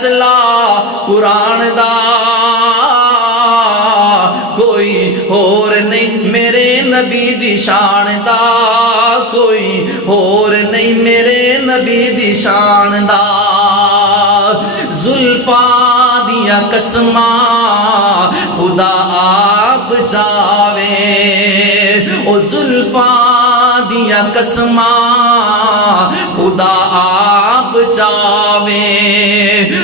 फैसला कुरान दा, कोई होर नहीं मेरे नबी दी शान दा, कोई होर नहीं मेरे नबी दी शान दा। जुल्फा दिया कसमा खुदा आप जावे, ओ जुल्फा दिया कसमा खुदा आप जावे।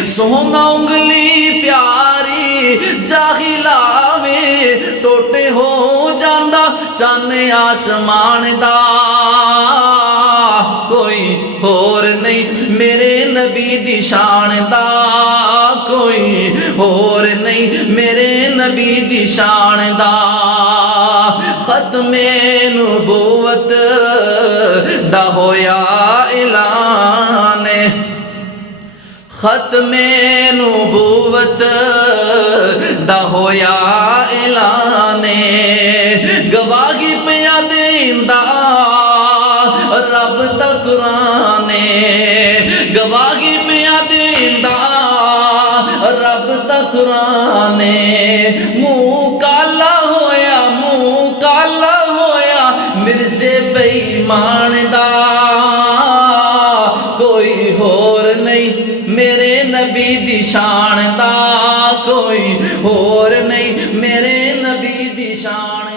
सोहना उंगली प्यारी जाहिलावे, टोटे हो जांदा चाने आसमान दा, कोई होर नहीं मेरे नबी दी शान दा, कोई होर नहीं मेरे नबी दी शान दा। खत्मे नबूवत दा होया ऐलान, खत्मे नबूवत दा होया ऐलान, गवाही पिया देंदा रब दा कुरान, गवाही पिया देंदा रब दा कुरान। मुंह काला होया, मुंह काला होया मिर्ज़े बेईमान दा, कोई होर नहीं मेरे नबी दी शान दा, कोई होर नहीं मेरे नबी दी शान